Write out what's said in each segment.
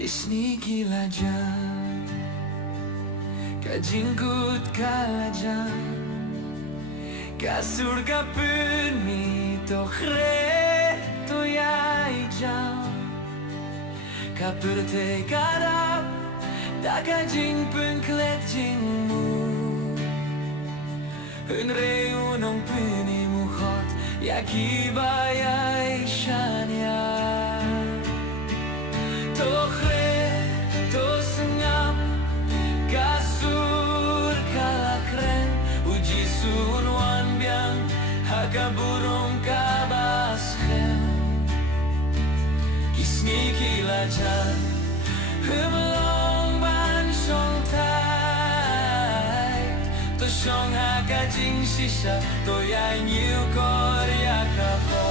Sngi Ki La Jan, ka La Jan, surga pyny pynkhreh to ïaid jam, pynkhreh karab, jing pynkhleh unong pyny mukhot, kiba shen to sngap, Jisu burung kaba skhem, Sngi Ki La Jan, long ban song tai, to song jing shisha, to nhiều kor kaba.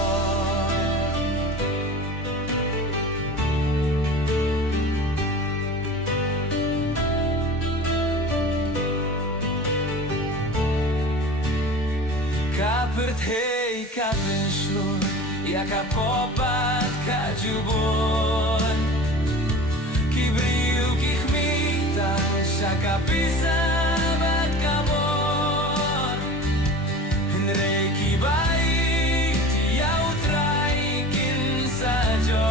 Hey kapenslur, kyrpad kajubon, kibriu kichmitang sakapisa bat kabon, kiba yautrai kin sajo,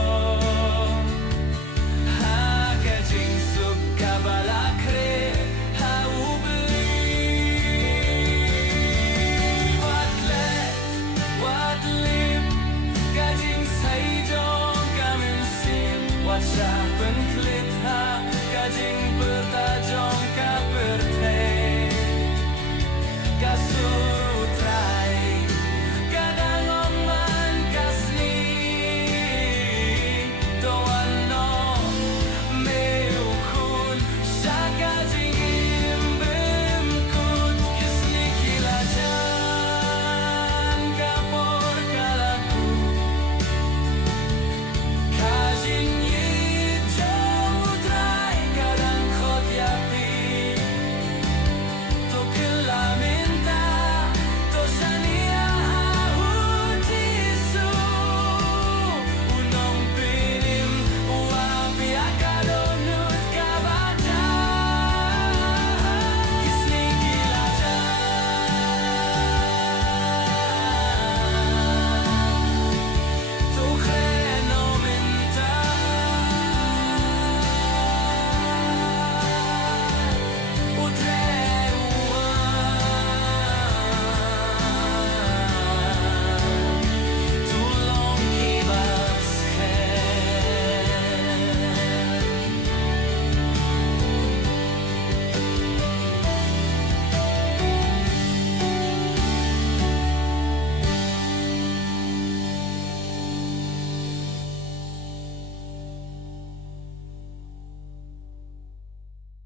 jing sub kaba kreh. Mynsiem, pynkhreh, jing